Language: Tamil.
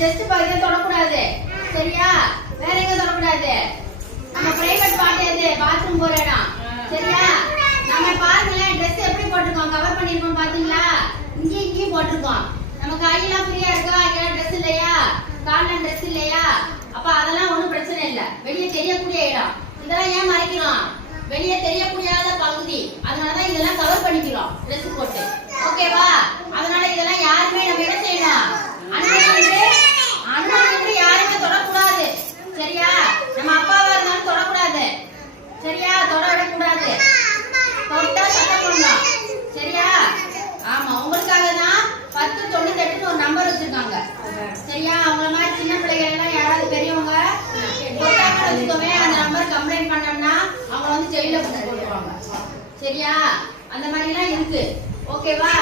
செஸ்ட் பகுதியை தொடக்கூடாது. சரியா? வேற எங்க தொடக்கூடாது? நம்ம பிரைவேட் பார்ட் எது? பாத்ரூம் போற இடம். சரியா? நம்ம பாருங்களேன் Dress எப்படி போட்டுருக்கோம், கவர் பண்ணிருக்கோம் பாத்தீங்களா? இங்கேயும் போட்டுருக்கோம். நம்ம கையெல்லாம் ஃப்ரீயா இருக்கா? கையில Dress இல்லையா? கால்ல Dress இல்லையா? அப்ப அதெல்லாம் ஒண்ணும் பிரச்சனை இல்ல. வெளியே தெரியக்கூடிய இடம். இதெல்லாம் ஏன் மறைக்கிறோம்? வெளியே தெரியக்கூடியாத பகுதி. அதனாலதான் இதெல்லாம் கவர் பண்ணிக்கிறோம் Dress போட்டு. ஓகேவா? அதனால இதெல்லாம் யாருமே நம்ம என்ன செய்யணும்? அண்ணன் யாருமே தொடக்கூடாது. சரியா? நம்ம அப்பாவா இருந்தாலும் தொடக்கூடாது. சரியா? தொட விடக்கூடாது. தொட்டா சட்டம் பண்ணலாம். சரியா? ஆமா, உங்களுக்காக தான் 1098 ஒரு நம்பர் வச்சிருக்காங்க. சரியா? அவங்கள மாதிரி சின்ன பிள்ளைகள் எல்லாம் யாராவது பெரியவங்க வச்சுக்கோமே, அந்த நம்பர் கம்ப்ளைண்ட் பண்ணோம்னா அவங்க வந்து ஜெயில போட்டுருவாங்க. சரியா? அந்த மாதிரி எல்லாம் இருக்கு. ஓகேவா?